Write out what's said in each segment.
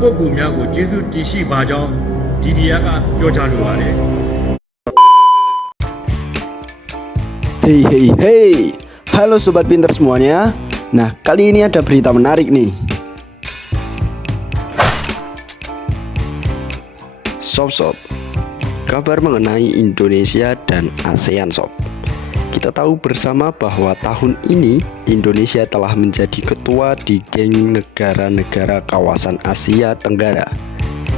ပုဂ္ဂိုလ်များကိုကျေးဇူးတင်ရှိပါကြောင်းဒီနေရာကပြောကြားလိုပါတယ် Hey hey hey, halo sobat pinter semuanya. Nah, kali ini ada berita menarik nih. Sob, kabar mengenai Indonesia dan ASEAN sob. Kita tahu bersama bahwa tahun ini Indonesia telah menjadi ketua di geng negara-negara kawasan Asia Tenggara.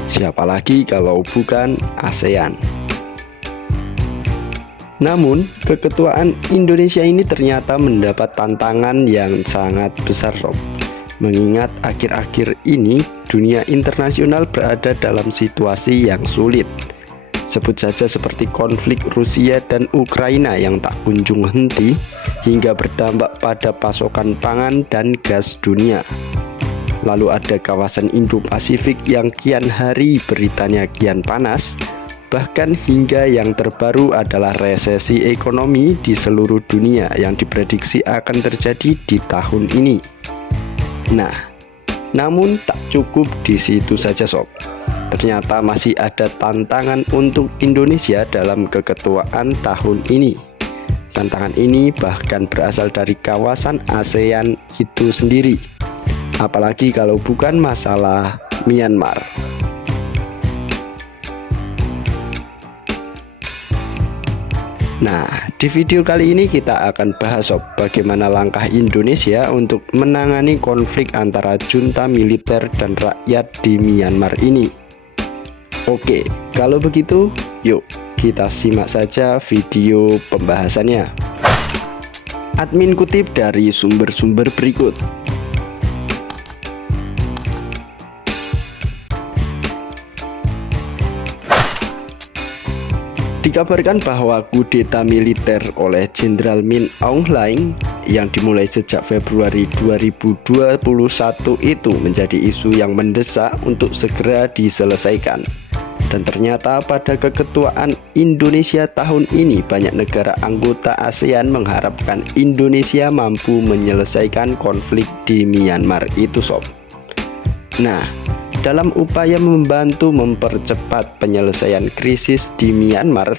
Siapa lagi kalau bukan ASEAN? Namun, keketuaan Indonesia ini ternyata mendapat tantangan yang sangat besar sob. Mengingat akhir-akhir ini dunia internasional berada dalam situasi yang sulit. Sebut saja seperti konflik Rusia dan Ukraina yang tak kunjung henti hingga berdampak pada pasokan pangan dan gas dunia. Lalu ada kawasan Indo-Pasifik yang kian hari beritanya kian panas. Bahkan hingga yang terbaru adalah resesi ekonomi di seluruh dunia yang diprediksi akan terjadi di tahun ini. Nah, namun tak cukup di situ saja sob. Ternyata masih ada tantangan untuk Indonesia dalam keketuaan tahun ini. Tantangan ini bahkan berasal dari kawasan ASEAN itu sendiri. Apalagi kalau bukan masalah Myanmar. Nah, di video kali ini kita akan bahas sob, bagaimana langkah Indonesia untuk menangani konflik antara junta militer dan rakyat di Myanmar ini. Oke, kalau begitu, yuk kita simak saja video pembahasannya. Admin kutip dari sumber-sumber berikut. Dikabarkan bahwa kudeta militer oleh Jenderal Min Aung Hlaing yang dimulai sejak Februari 2021 itu menjadi isu yang mendesak untuk segera diselesaikan. Dan ternyata pada keketuaan Indonesia tahun ini banyak negara anggota ASEAN mengharapkan Indonesia mampu menyelesaikan konflik di Myanmar itu sob. Nah, dalam upaya membantu mempercepat penyelesaian krisis di Myanmar,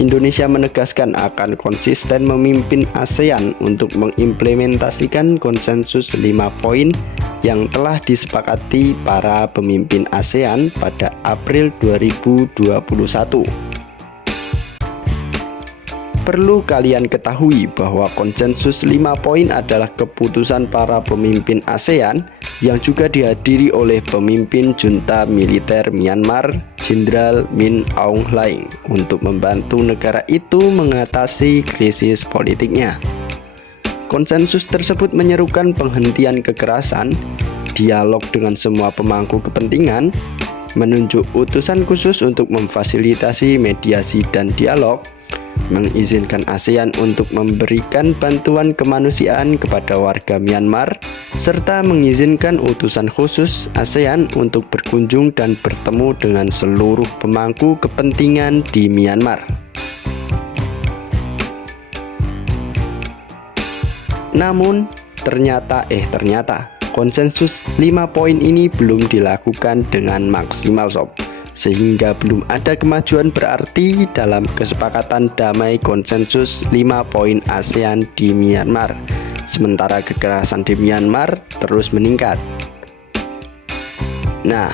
Indonesia menegaskan akan konsisten memimpin ASEAN untuk mengimplementasikan konsensus 5 poin yang telah disepakati para pemimpin ASEAN pada April 2021. Perlu kalian ketahui bahwa konsensus 5 poin adalah keputusan para pemimpin ASEAN yang juga dihadiri oleh pemimpin junta militer Myanmar, Jenderal Min Aung Hlaing, untuk membantu negara itu mengatasi krisis politiknya. Konsensus tersebut menyerukan penghentian kekerasan, dialog dengan semua pemangku kepentingan, menunjuk utusan khusus untuk memfasilitasi mediasi dan dialog, mengizinkan ASEAN untuk memberikan bantuan kemanusiaan kepada warga Myanmar, serta mengizinkan utusan khusus ASEAN untuk berkunjung dan bertemu dengan seluruh pemangku kepentingan di Myanmar. Namun, ternyata konsensus 5 poin ini belum dilakukan dengan maksimal sob. Sehingga belum ada kemajuan berarti dalam kesepakatan damai konsensus 5 poin ASEAN di Myanmar. Sementara kekerasan di Myanmar terus meningkat. Nah,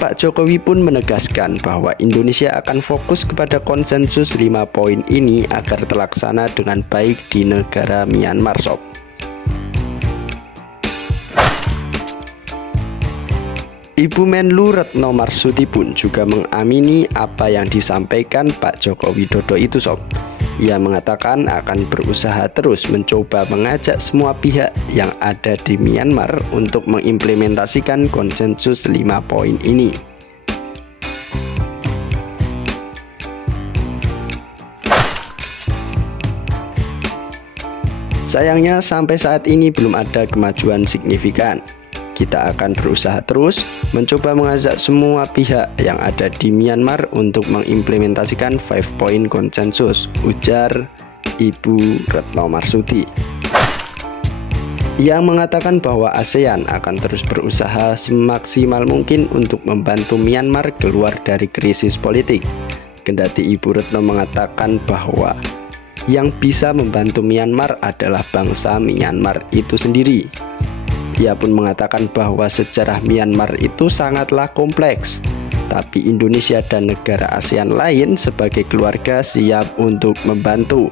Pak Jokowi pun menegaskan bahwa Indonesia akan fokus kepada konsensus 5 poin ini agar terlaksana dengan baik di negara Myanmar sob. Ibu Menlu Retno Marsudi pun juga mengamini apa yang disampaikan Pak Joko Widodo itu sob. Ia mengatakan akan berusaha terus mencoba mengajak semua pihak yang ada di Myanmar untuk mengimplementasikan konsensus 5 poin ini. Sayangnya sampai saat ini belum ada kemajuan signifikan. Kita akan berusaha terus mencoba mengajak semua pihak yang ada di Myanmar untuk mengimplementasikan 5 point konsensus, ujar Ibu Retno Marsudi. yang mengatakan bahwa ASEAN akan terus berusaha semaksimal mungkin untuk membantu Myanmar keluar dari krisis politik. Kendati Ibu Retno mengatakan bahwa yang bisa membantu Myanmar adalah bangsa Myanmar itu sendiri. Ia pun mengatakan bahwa sejarah Myanmar itu sangatlah kompleks, tapi Indonesia dan negara ASEAN lain sebagai keluarga siap untuk membantu.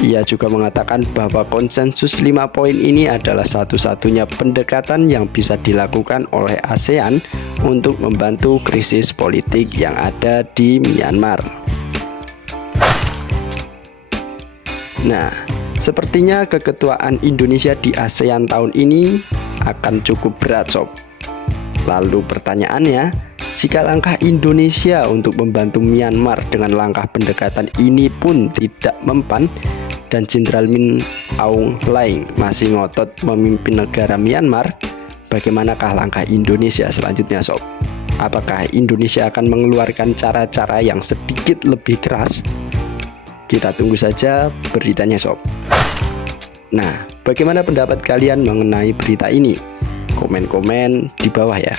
Ia juga mengatakan bahwa konsensus 5 poin ini adalah satu-satunya pendekatan yang bisa dilakukan oleh ASEAN untuk membantu krisis politik yang ada di Myanmar. Nah, sepertinya keketuaan Indonesia di ASEAN tahun ini akan cukup berat, Sob. Lalu pertanyaannya, jika langkah Indonesia untuk membantu Myanmar dengan langkah pendekatan ini pun tidak mempan, dan Jenderal Min Aung Hlaing masih ngotot memimpin negara Myanmar, bagaimanakah langkah Indonesia selanjutnya, Sob? Apakah Indonesia akan mengeluarkan cara-cara yang sedikit lebih keras? Kita tunggu saja beritanya, Sob. Nah, bagaimana pendapat kalian mengenai berita ini? Komen-komen di bawah ya.